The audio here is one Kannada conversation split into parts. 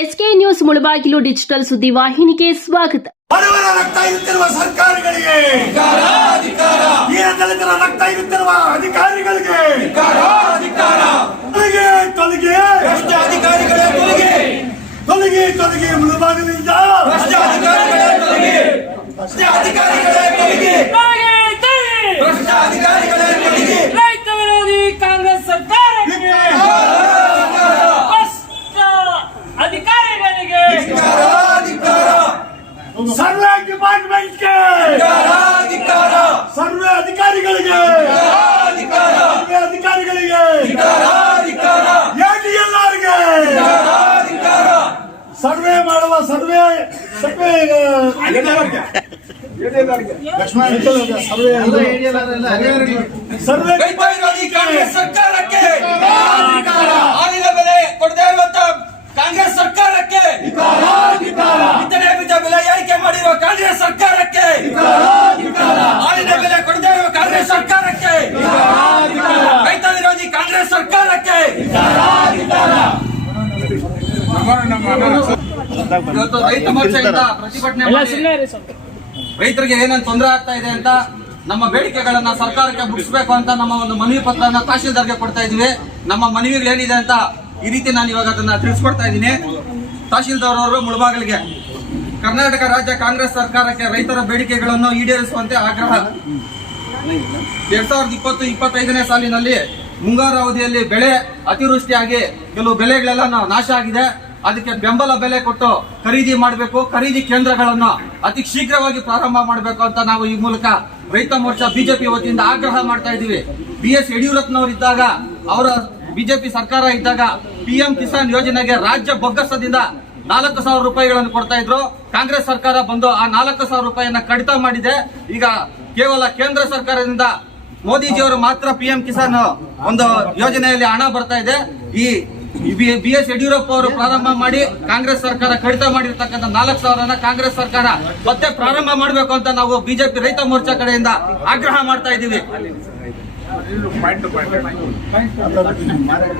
ಎಸ್ಕೆ ನ್ಯೂಸ್ ಮುಳಬಾಗಿಲು ಡಿಜಿಟಲ್ ಸುದ್ದಿವಾಹಿನಿಗೆ ಸ್ವಾಗತ. ಬಡವರ ರಕ್ತ ಇರುತ್ತಿರುವ ಸರ್ಕಾರಗಳಿಗೆ ದಲಿತರ ರಕ್ತ ಇರುತ್ತಿರುವ ಅಧಿಕಾರಿಗಳಿಗೆ ತೊಲಗಿ ಅಧಿಕಾರಿಗಳೇ ತೊಲಗಿ ತೊಲಗಿ ಮುಳಬಾಗಿಲಿಂದ ರೈತ ವಿರೋಧಿ ಕಾಂಗ್ರೆಸ್ ಸರ್ಕಾರಕ್ಕೆ ಅಧಿಕಾರಿಗಳಿಗೆ ಸರ್ವೆ ಡಿಪಾರ್ಟ್ಮೆಂಟ್ಗೆ ಸರ್ವೆ ಅಧಿಕಾರಿಗಳಿಗೆ ಅಧಿಕಾರಿಗಳಿಗೆ ADLRಗೆ ಸರ್ವೆ ಮಾಡುವ ಸರ್ವೆ ಸರ್ವೆ ಕಾಂಗ್ರೆಸ್ ಸರ್ಕಾರಕ್ಕೆ ಹಾಲಿನ ಬೆಲೆ ಕೊಡದೇ ಇರುವಂತ ಕಾಂಗ್ರೆಸ್ ಸರ್ಕಾರಕ್ಕೆ ಬಿತ್ತನೆ ಬೀಜ ಬೆಲೆ ಏರಿಕೆ ಮಾಡಿರುವ ಕಾಂಗ್ರೆಸ್ ಸರ್ಕಾರಕ್ಕೆ ಹಾಲಿನ ಬೆಲೆ ಕೊಡದೇ ಇರುವ ಕಾಂಗ್ರೆಸ್ ಸರ್ಕಾರಕ್ಕೆ ರೈತ ವಿರೋಧಿ ಕಾಂಗ್ರೆಸ್ ಸರ್ಕಾರಕ್ಕೆ ಇವತ್ತು ರೈತ ಮೋರ್ಚಾದಿಂದ ಪ್ರತಿಭಟನೆ ಮಾಡಿ ರೈತರಿಗೆ ಏನೇನು ತೊಂದರೆ ಆಗ್ತಾ ಇದೆ ಅಂತ ನಮ್ಮ ಬೇಡಿಕೆಗಳನ್ನ ಸರ್ಕಾರಕ್ಕೆ ಮುಗಿಸಬೇಕು ಅಂತ ನಮ್ಮ ಒಂದು ಮನವಿ ಪತ್ರನ ತಹಶೀಲ್ದಾರ್ಗೆ ಕೊಡ್ತಾ ಇದೀವಿ. ನಮ್ಮ ಮನವಿಗಳು ಏನಿದೆ ಅಂತ ಈ ರೀತಿ ನಾನು ಇವಾಗ ಅದನ್ನ ತಿಳಿಸ್ಕೊಡ್ತಾ ಇದ್ದೀನಿ. ತಹಶೀಲ್ದಾರ್ ಅವರು ಮುಳಬಾಗಿಲಿಗೆ ಕರ್ನಾಟಕ ರಾಜ್ಯ ಕಾಂಗ್ರೆಸ್ ಸರ್ಕಾರಕ್ಕೆ ರೈತರ ಬೇಡಿಕೆಗಳನ್ನು ಈಡೇರಿಸುವಂತೆ ಆಗ್ರಹ. 2020-25ನೇ ಸಾಲಿನಲ್ಲಿ ಮುಂಗಾರು ಅವಧಿಯಲ್ಲಿ ಬೆಳೆ ಅತಿವೃಷ್ಟಿಯಾಗಿ ಕೆಲವು ಬೆಳೆಗಳೆಲ್ಲ ನಾಶ ಆಗಿದೆ. ಅದಕ್ಕೆ ಬೆಂಬಲ ಬೆಲೆ ಕೊಟ್ಟು ಖರೀದಿ ಮಾಡಬೇಕು, ಖರೀದಿ ಕೇಂದ್ರಗಳನ್ನು ಅತಿ ಶೀಘ್ರವಾಗಿ ಪ್ರಾರಂಭ ಮಾಡಬೇಕು ಅಂತ ನಾವು ಈ ಮೂಲಕ ರೈತ ಮೋರ್ಚಾ ಬಿಜೆಪಿ ವತಿಯಿಂದ ಆಗ್ರಹ ಮಾಡ್ತಾ ಇದ್ದೀವಿ. BS ಯಡಿಯೂರಪ್ಪನವರು ಇದ್ದಾಗ, ಅವರ ಬಿಜೆಪಿ ಸರ್ಕಾರ ಇದ್ದಾಗ PM ಕಿಸಾನ್ ಯೋಜನೆಗೆ ರಾಜ್ಯ ಬೊಕ್ಕಸದಿಂದ 4,000 ರೂಪಾಯಿಗಳನ್ನು ಕೊಡ್ತಾ ಇದ್ರು. ಕಾಂಗ್ರೆಸ್ ಸರ್ಕಾರ ಬಂದು ಆ 4,000 ರೂಪಾಯಿಯನ್ನ ಕಡಿತ ಮಾಡಿದೆ. ಈಗ ಕೇವಲ ಕೇಂದ್ರ ಸರ್ಕಾರದಿಂದ ಮೋದಿಜಿಯವರು ಮಾತ್ರ PM ಕಿಸಾನ್ ಒಂದು ಯೋಜನೆಯಲ್ಲಿ ಹಣ ಬರ್ತಾ ಇದೆ. ಈ BS ಯಡಿಯೂರಪ್ಪ ಅವರು ಪ್ರಾರಂಭ ಮಾಡಿ ಕಾಂಗ್ರೆಸ್ ಸರ್ಕಾರ ಕಡಿತ ಮಾಡಿರ್ತಕ್ಕಂಥ 4,000 ಕಾಂಗ್ರೆಸ್ ಸರ್ಕಾರ ಮತ್ತೆ ಪ್ರಾರಂಭ ಮಾಡಬೇಕು ಅಂತ ನಾವು ಬಿಜೆಪಿ ರೈತ ಮೋರ್ಚಾ ಕಡೆಯಿಂದ ಆಗ್ರಹ ಮಾಡ್ತಾ ಇದ್ದೀವಿ.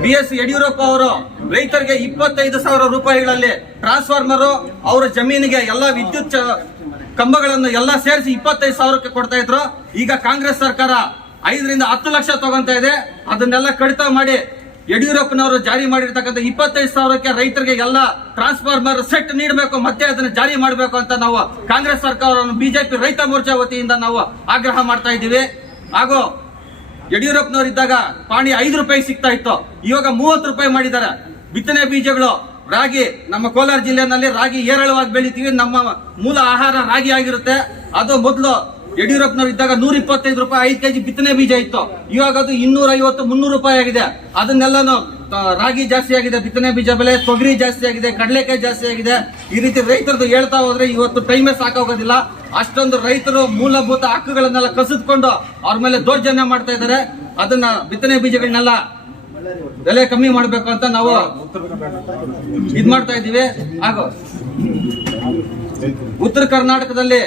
BS ಯಡಿಯೂರಪ್ಪ ಅವರು ರೈತರಿಗೆ 25,000 ರೂಪಾಯಿಗಳಲ್ಲಿ ಟ್ರಾನ್ಸ್ಫಾರ್ಮರ್, ಅವರ ಜಮೀನಿಗೆ ಎಲ್ಲ ವಿದ್ಯುತ್ ಕಂಬಗಳನ್ನು ಎಲ್ಲ ಸೇರಿಸಿ 25,000ಕ್ಕೆ ಕೊಡ್ತಾ ಇದ್ರು. ಈಗ ಕಾಂಗ್ರೆಸ್ ಸರ್ಕಾರ 5 ರಿಂದ 10 ಲಕ್ಷ ತಗೊಂತಾ ಇದೆ. ಅದನ್ನೆಲ್ಲ ಕಡಿತ ಮಾಡಿ ಯಡಿಯೂರಪ್ಪನವರು ಜಾರಿ ಮಾಡಿರ್ತಕ್ಕಂಥ 25,000ಕ್ಕೆ ರೈತರಿಗೆ ಎಲ್ಲ ಟ್ರಾನ್ಸ್ಫಾರ್ಮರ್ ಸೆಟ್ ನೀಡಬೇಕು, ಮತ್ತೆ ಅದನ್ನು ಜಾರಿ ಮಾಡಬೇಕು ಅಂತ ನಾವು ಕಾಂಗ್ರೆಸ್ ಸರ್ಕಾರವನ್ನು ಬಿಜೆಪಿ ರೈತ ಮೋರ್ಚಾ ವತಿಯಿಂದ ನಾವು ಆಗ್ರಹ ಮಾಡ್ತಾ ಇದ್ದೀವಿ. ಹಾಗೂ ಯಡಿಯೂರಪ್ಪನವರು ಇದ್ದಾಗ ಪಾಣಿ 5 ರೂಪಾಯಿ ಸಿಗ್ತಾ ಇತ್ತು, ಇವಾಗ 30 ರೂಪಾಯಿ ಮಾಡಿದ್ದಾರೆ. ಬಿತ್ತನೆ ಬೀಜಗಳು ರಾಗಿ, ನಮ್ಮ ಕೋಲಾರ ಜಿಲ್ಲೆಯಲ್ಲಿ ರಾಗಿ ಹೇರಳವಾಗಿ ಬೆಳಿತೀವಿ, ನಮ್ಮ ಮೂಲ ಆಹಾರ ರಾಗಿ ಆಗಿರುತ್ತೆ. ಅದು ಮೊದಲು ಯಡಿಯೂರಪ್ಪನವರು ಇದ್ದಾಗ 125 ರೂಪಾಯಿ 5 kg ಬಿತ್ತನೆ ಬೀಜ ಇತ್ತು, ಇವಾಗ ಅದು 250-300 ರೂಪಾಯಿ ಆಗಿದೆ. ಅದನ್ನೆಲ್ಲಾನು ರಾಗಿ ಜಾಸ್ತಿ ಆಗಿದೆ, ಬಿತ್ತನೆ ಬೀಜ ಬೆಲೆ, ತೊಗರಿ ಜಾಸ್ತಿ ಆಗಿದೆ, ಕಡಲೆಕಾಯಿ ಜಾಸ್ತಿ ಆಗಿದೆ. ಈ ರೀತಿ ರೈತರದ್ದು ಹೇಳ್ತಾ ಹೋದ್ರೆ ಇವತ್ತು ಟೈಮೇ ಸಾಕಾಗೋದಿಲ್ಲ. ಅಷ್ಟೊಂದು ರೈತರು ಮೂಲಭೂತ ಹಕ್ಕುಗಳನ್ನೆಲ್ಲ ಕಸಿದುಕೊಂಡು ಅವ್ರ ಮೇಲೆ ದೌರ್ಜನ್ಯ ಮಾಡ್ತಾ ಇದ್ದಾರೆ. ಅದನ್ನ ಬಿತ್ತನೆ ಬೀಜಗಳನ್ನೆಲ್ಲ ಬೆಲೆ ಕಮ್ಮಿ ಮಾಡಬೇಕು ಅಂತ ನಾವು ಇದ್ ಮಾಡ್ತಾ ಇದ್ದೀವಿ. ಹಾಗೂ ಉತ್ತರ ಕರ್ನಾಟಕದಲ್ಲಿ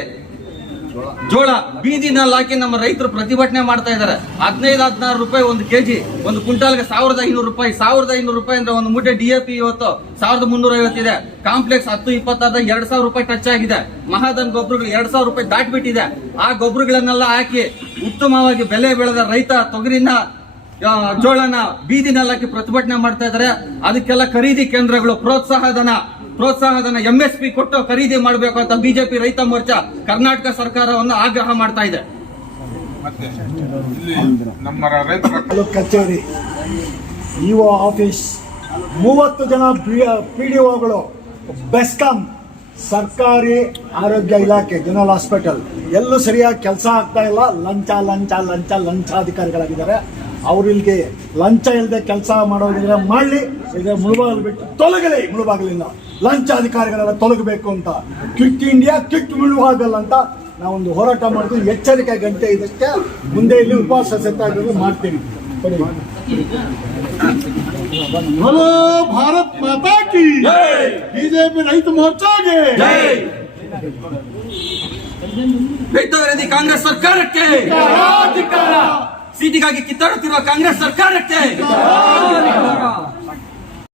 ಜೋಳ ಬೀದಿನಲ್ಲಿ ಹಾಕಿ ನಮ್ಮ ರೈತರು ಪ್ರತಿಭಟನೆ ಮಾಡ್ತಾ ಇದ್ದಾರೆ. 15-16 ರೂಪಾಯಿ 1 kg, ಒಂದು ಕ್ವಿಂಟಾಲ್ಗೆ 1,500 ರೂಪಾಯಿ. 1,500 ರೂಪಾಯಿ ಅಂದ್ರೆ ಒಂದು ಮೂಟೆ DAP ಇವತ್ತು 1,350 ಇದೆ. ಕಾಂಪ್ಲೆಕ್ಸ್ 10-20 2,000 ರೂಪಾಯಿ ಟಚ್ ಆಗಿದೆ. ಮಹಾದನ್ ಗೊಬ್ಬರಗಳು 2,000 ರೂಪಾಯಿ ದಾಟ್ಬಿಟ್ಟಿದೆ. ಆ ಗೊಬ್ಬರಗಳನ್ನೆಲ್ಲ ಹಾಕಿ ಉತ್ತಮವಾಗಿ ಬೆಲೆ ಬೆಳೆದ ರೈತ ತೊಗರಿನ ಜೋಳನ ಬೀದಿನಲ್ಲಿ ಹಾಕಿ ಪ್ರತಿಭಟನೆ ಮಾಡ್ತಾ ಇದ್ದಾರೆ. ಅದಕ್ಕೆಲ್ಲ ಖರೀದಿ ಕೇಂದ್ರಗಳು ಪ್ರೋತ್ಸಾಹಧನ MSP ಕೊಟ್ಟು ಖರೀದಿ ಮಾಡಬೇಕು ಅಂತ ಬಿಜೆಪಿ ರೈತ ಮೋರ್ಚಾ ಕರ್ನಾಟಕ ಸರ್ಕಾರವನ್ನು ಆಗ್ರಹ ಮಾಡ್ತಾ ಇದೆ. ಕಚೇರಿ, ಇಒ ಆಫೀಸ್, 30 ಜನ PDOಗಳು, ಬೆಸ್ಕಾಂ, ಸರ್ಕಾರಿ ಆರೋಗ್ಯ ಇಲಾಖೆ, ಜನರಲ್ ಹಾಸ್ಪಿಟಲ್ ಎಲ್ಲೂ ಸರಿಯಾಗಿ ಕೆಲಸ ಆಗ್ತಾ ಇಲ್ಲ. ಲಂಚಾಧಿಕಾರಿಗಳಾಗಿದ್ದಾರೆ. ಅವ್ರು ಇಲ್ಲಿಗೆ ಲಂಚ ಇಲ್ಲದೆ ಕೆಲಸ ಮಾಡೋದಿದ್ರೆ ಮಾಡಲಿ, ಈಗ ಮುಳಬಾಗಿಲು ಬಿಟ್ಟು ತೊಲಗಲಿ. ಮುಳಬಾಗಿಲಿಂದ ಲಂಚಾಧಿಕಾರಿಗಳೆಲ್ಲ ತೊಲಗಬೇಕು ಅಂತ ಕ್ವಿಟ್ ಇಂಡಿಯಾ ಕ್ವಿಟ್ ಮುಳಬಾಗಿಲು ಅಂತ ನಾವೊಂದು ಹೋರಾಟ ಮಾಡಿದ್ವಿ. ಎಚ್ಚರಿಕೆ ಗಂಟೆ ಇದಕ್ಕೆ ಮುಂದೆ ಇಲ್ಲಿ ಉಪವಾಸ ಸತ್ಯಾಗ್ರಹ ಮಾಡ್ತೀವಿ. बोलो भारत माता की बीजेपी रैत मोर्चाಗೆ ರೈತ ವಿರೋಧಿ ಕಾಂಗ್ರೆಸ್ ಸರ್ಕಾರಕ್ಕೆ ಸೀಟಿಗಾಗಿ ಕಿತ್ತಾಡುತ್ತಿರುವ ಕಾಂಗ್ರೆಸ್ ಸರ್ಕಾರಕ್ಕೆ